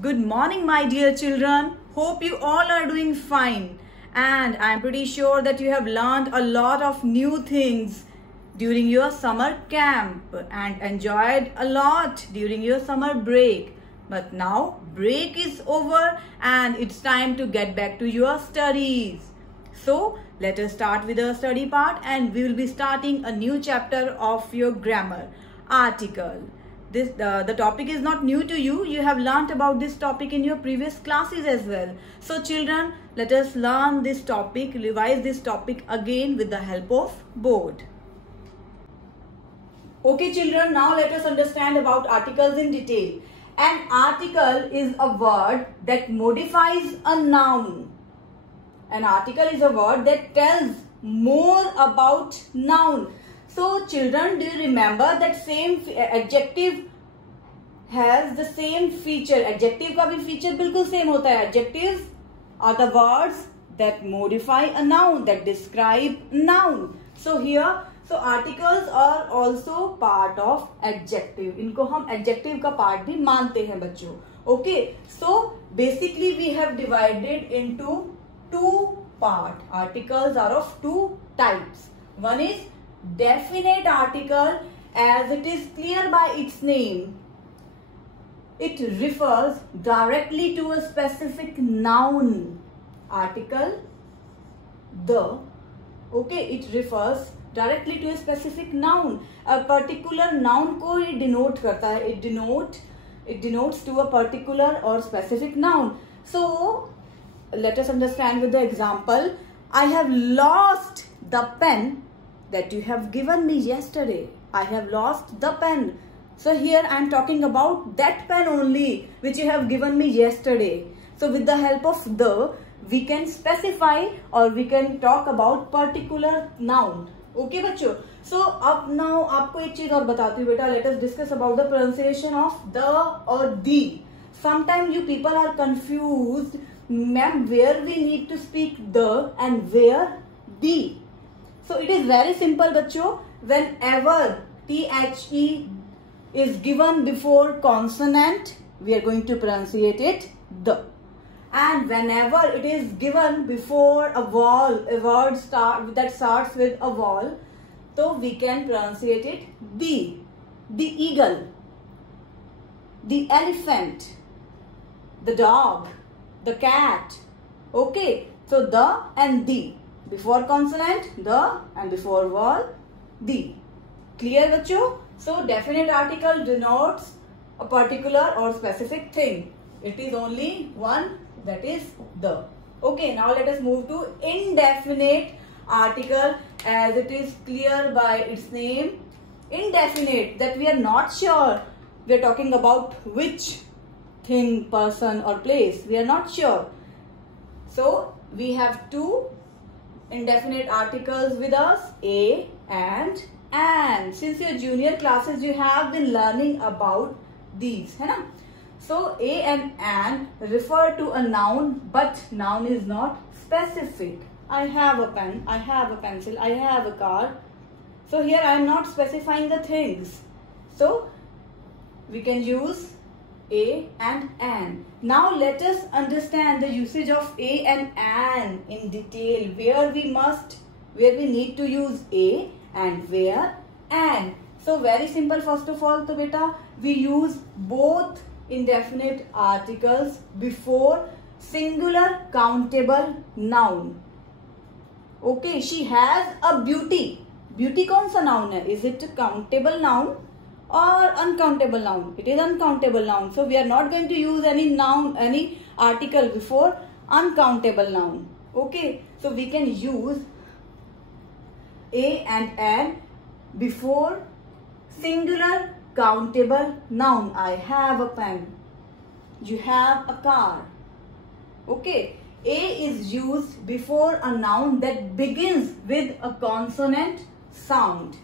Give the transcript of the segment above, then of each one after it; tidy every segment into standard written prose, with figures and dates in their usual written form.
Good morning, my dear children. Hope you all are doing fine. And I'm pretty sure that you have learned a lot of new things during your summer camp and enjoyed a lot during your summer break. But now break is over and it's time to get back to your studies. So let us start with the study part, and we will be starting a new chapter of your grammar, article. The topic is not new to you. You have learnt about this topic in your previous classes as well. So children, let us learn this topic, revise this topic again with the help of board. Okay children, now let us understand about articles in detail. An article is a word that modifies a noun. An article is a word that tells more about noun. So children, do you remember that same adjective has the same feature? Adjective का भी feature बिल्कुल same होता है. Adjectives are the words that modify a noun, that describe noun. So here, so articles are also part of adjective. इनको हम adjective का part भी मानते हैं बच्चों. Okay, so basically we have divided into two parts. Articles are of two types. One is definite article, as it is clear by its name. It refers directly to a specific noun. Article, the. Okay, it refers directly to a specific noun. A particular noun को ये denote करता है. It denotes to a particular or specific noun. So let us understand with the example. I have lost the pen that you have given me yesterday. I have lost the pen. So here I am talking about that pen only which you have given me yesterday. So with the help of the, we can specify or we can talk about particular noun. Okay बच्चों. So अब now आपको एक चीज और बताती हूँ बेटा. Let us discuss about the pronunciation of the or the. Sometimes you people are confused, ma'am, where we need to speak the and where the. So it is very simple बच्चों. Whenever THE is given before consonant, we are going to pronunciate it the. And whenever it is given before a vowel, a word that starts with a vowel, so we can pronunciate it the. The eagle, the elephant, the dog, the cat. Okay, so the and the. Before consonant, the, and before vowel, the. Clear बच्चों? So definite article denotes a particular or specific thing. It is only one, that is the. Okay, now let us move to indefinite article, as it is clear by its name. Indefinite, that we are not sure. We are talking about which thing, person or place. We are not sure. So we have two indefinite articles with us, a and an. Since your junior classes you have been learning about these, है ना? So a and an refer to a noun, but noun is not specific. I have a pen, I have a pencil, I have a car. So here I am not specifying the things. So we can use a and an. Now let us understand the usage of a and an in detail, where we need to use a and where an. So very simple. First of all, so beta, we use both indefinite articles before singular countable noun. Okay, she has a beauty. Beauty कौन सा noun है? Is it a countable noun or uncountable noun? It is uncountable noun. So we are not going to use any noun, any article before uncountable noun. Okay, so we can use a and an before singular countable noun. I have a pen. You have a car. Okay, a is used before a noun that begins with a consonant sound.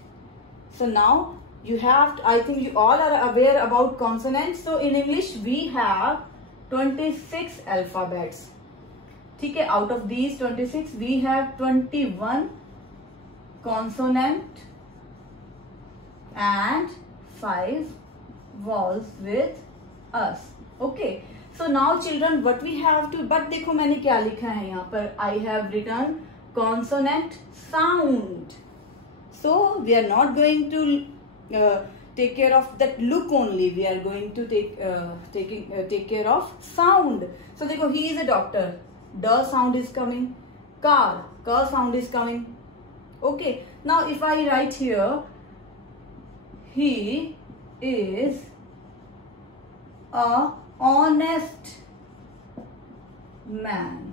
So now you have to, I think you all are aware about consonants. So in English we have 26 alphabets. ठीक है, out of these 26 we have 21 consonant and 5 vowels with us. Okay, so So now children, what we have to, but देखो मैंने क्या लिखा है यहाँ पर, I have written consonant sound. So we are not going to take care of that look only. We are going to take care of sound. So देखो, he is a doctor. The sound is coming. Car. Ka sound is coming. Okay. Now if I write here, he is a honest man.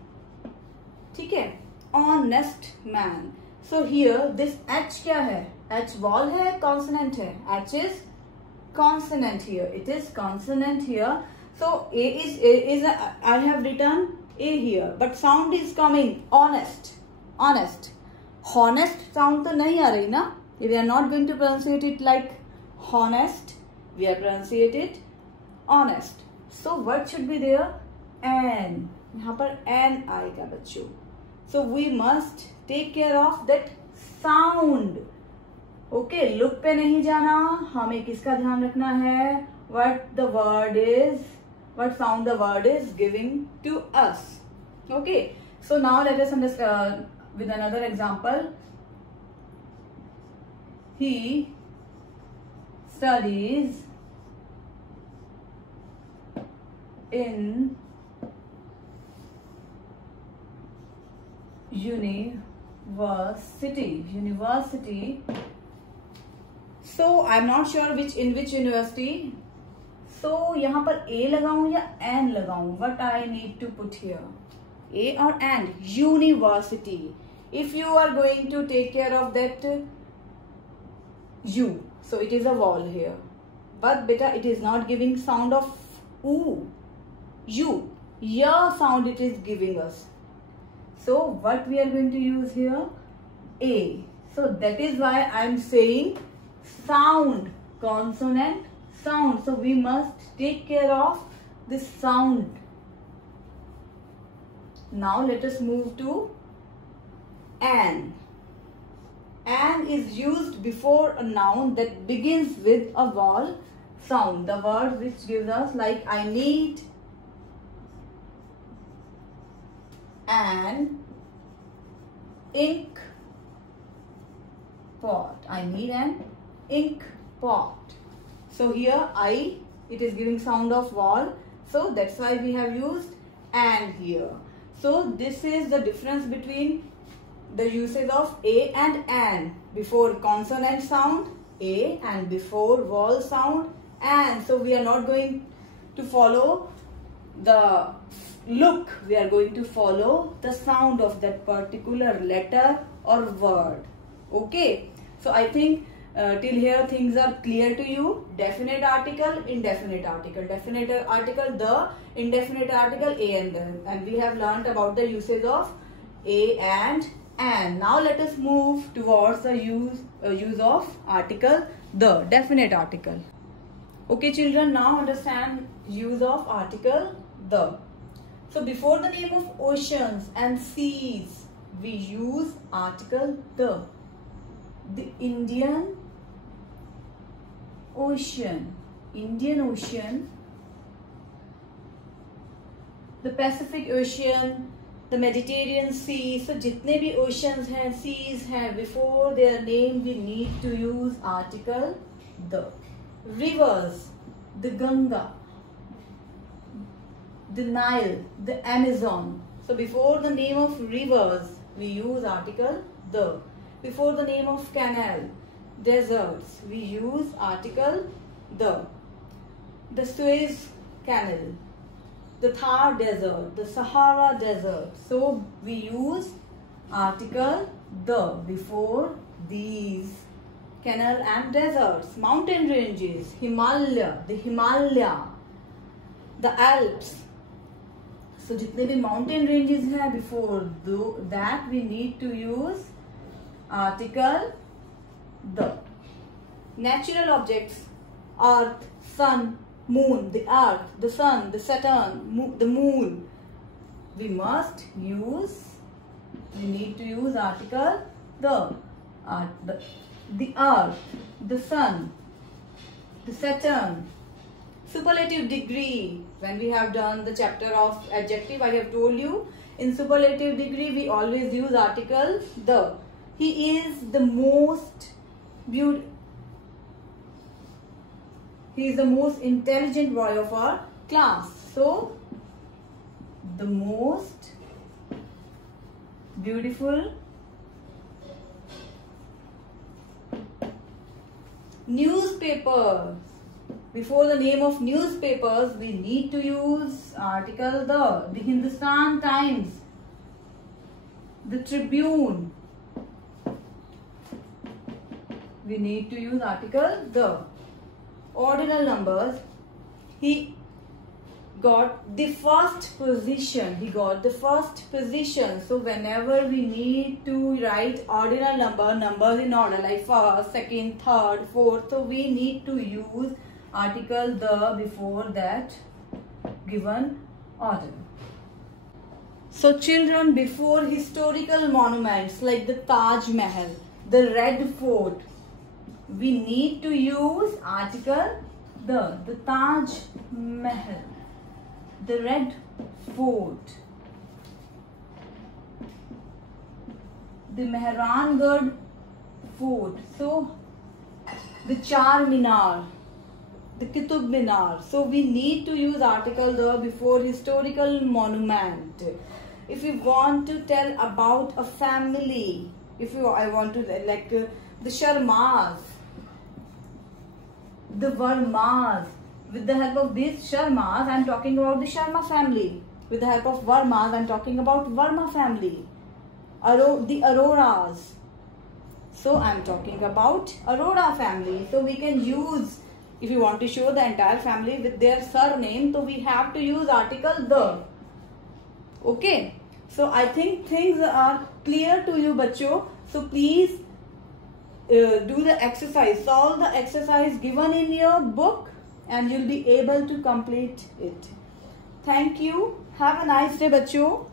ठीक है, honest man. So here this H क्या है? H vowel है, consonant है. H is consonant here. It is consonant here. So I have written A here, but sound is coming honest. Honest. Honest sound तो नहीं आ रही ना? We are not going to pronunciate it like honest. We are pronunciate it honest. So what should be there? An. यहाँ पर an आएगा बच्चों. So we must take care of that sound. Okay, look पे नहीं जाना. हमें किसका ध्यान रखना है? What the word is, what sound the word is giving to us. Okay, so now let us understand with another example. He studies in university. So I'm not sure in which university. So यहाँ पर A लगाऊं या N लगाऊं? What I need to put here? A or N? University. If you are going to take care of that U, so it is a vowel here. But beta, it is not giving sound of U. U. Ya sound it is giving us. So what we are going to use here? A. So that is why I am saying sound, consonant, sound. So we must take care of this sound. Now let us move to an. An is used before a noun that begins with a vowel sound. The word which gives us, like, I need an ink pot. I need an ink pot. So here it is giving sound of vowel. So that's why we have used an here. So this is the difference between the usage of A and an. Before consonant sound, A, and before vowel sound, an. So we are not going to follow the look. We are going to follow the sound of that particular letter or word. Okay. So I think till here things are clear to you. Definite article, indefinite article. Definite article, the. Indefinite article, a and the. And we have learnt about the usage of a and an. Now let us move towards the use of article the. Definite article. Okay children, now understand use of article the. So before the name of oceans and seas, we use article the. The Indian Ocean, the Pacific Ocean, the Mediterranean Sea. So जितने भी oceans हैं, seas हैं, before their name we need to use article the. Rivers, the Ganga, the Nile, the Amazon. So before the name of rivers we use article the. Before the name of canal, deserts, we use article the. The Suez Canal, the Thar Desert, the Sahara Desert. So we use article the before these canal and deserts. Mountain ranges, Himalaya, the Himalaya, the Alps. So जितने भी mountain ranges हैं, before that we need to use article the. Natural objects, earth, sun, moon, the earth, the sun, the Saturn, the moon. We need to use article the. The earth, the sun, the Saturn. Superlative degree. When we have done the chapter of adjective, I have told you, in superlative degree we always use article the. He is the most beautiful. He is the most intelligent boy of our class. So, the most beautiful newspapers. Before the name of newspapers, we need to use article the. The Hindustan Times, the Tribune. We need to use article the. Ordinal numbers. He got the first position. He got the first position. So whenever we need to write ordinal numbers in order, like first, second, third, fourth, so we need to use article the before that given order. So children, before historical monuments like the Taj Mahal, the Red Fort, we need to use article the. The Taj Mahal, the Red Fort, the Mehrangarh Fort, so the Char Minar, the Qutub Minar. So we need to use article the before historical monument. If you want to tell about a family, I want to like the Sharmas, the Varmas. With the help of these Sharmas, I am talking about the Sharma family. With the help of Varmas, I am talking about Varma family. The Aroras. So I am talking about Arora family. So we can use, if you want to show the entire family with their surname, so we have to use article the. Okay. So I think things are clear to you, bacho. So please do the exercise. Solve the exercise given in your book, and you'll be able to complete it. Thank you. Have a nice day, bacho.